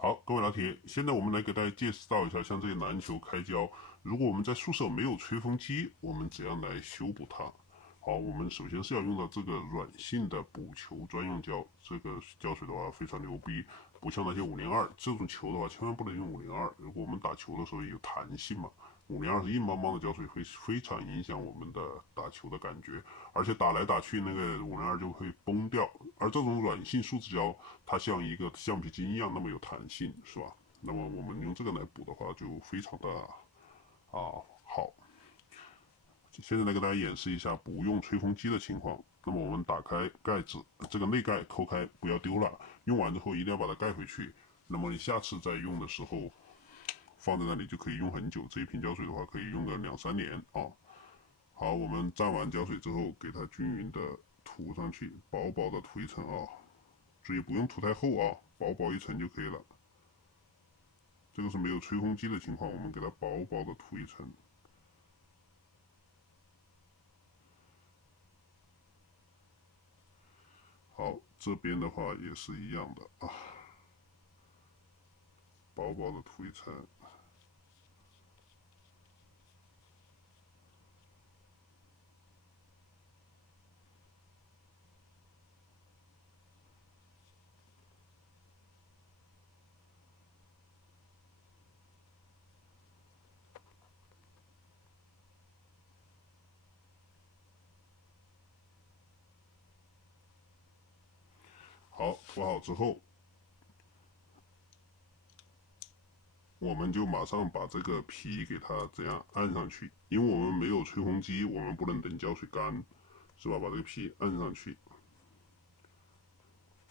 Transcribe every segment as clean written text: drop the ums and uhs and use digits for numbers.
好，各位老铁，现在我们来给大家介绍一下，像这些篮球开胶，如果我们在宿舍没有吹风机，我们怎样来修补它？好，我们首先是要用到这个软性的补球专用胶，这个胶水的话非常牛逼，不像那些502这种球的话，千万不能用502。如果我们打球的时候有弹性嘛，502是硬邦邦的胶水，会非常影响我们的打球的感觉，而且打来打去那个502就会崩掉。而这种软性树脂胶，它像一个橡皮筋一样那么有弹性，是吧？那么我们用这个来补的话，就非常的好。现在来给大家演示一下不用吹风机的情况。那么我们打开盖子，这个内盖抠开，不要丢了。用完之后一定要把它盖回去。那么你下次再用的时候，放在那里就可以用很久。这一瓶胶水的话，可以用个2、3年啊。好，我们蘸完胶水之后，给它均匀的涂上去，薄薄的涂一层啊。注意不用涂太厚啊，薄薄一层就可以了。这个是没有吹风机的情况，我们给它薄薄的涂一层。好，这边的话也是一样的啊，薄薄的涂一层。好，涂好之后，我们就马上把这个皮给它怎样按上去，因为我们没有吹风机，我们不能等胶水干，是吧？把这个皮按上去，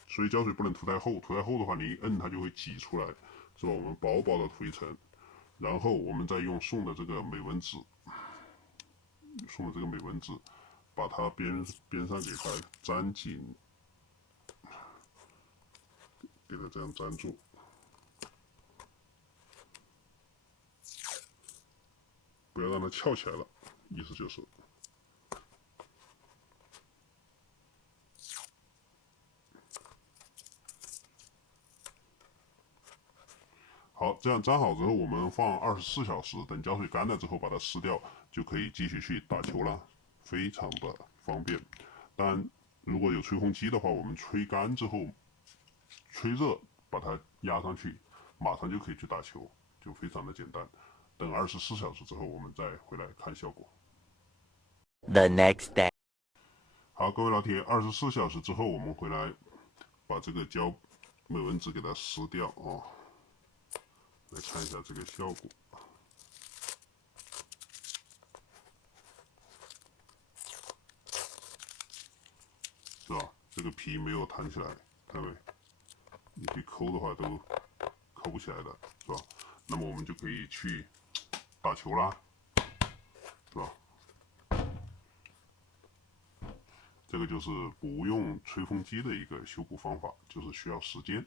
所以胶水不能涂太厚，涂太厚的话，你一摁它就会挤出来，是吧？我们薄薄的涂一层，然后我们再用送的这个美纹纸，把它边上给它粘紧，给它这样粘住。不要让它翘起来了，意思就是。好，这样粘好之后，我们放24小时，等胶水干了之后把它撕掉，就可以继续去打球了，非常的方便。当然，如果有吹风机的话，我们吹干之后，吹热把它压上去，马上就可以去打球，就非常的简单。等24小时之后，我们再回来看效果。The next day. 好，各位老铁，24小时之后我们回来把这个美纹纸给它撕掉啊，来看一下这个效果，是吧？这个皮没有弹起来，看到没？你去抠的话都抠不起来的，是吧？那么我们就可以去打球啦，是吧？这个就是不用吹风机的一个修补方法，就是需要时间。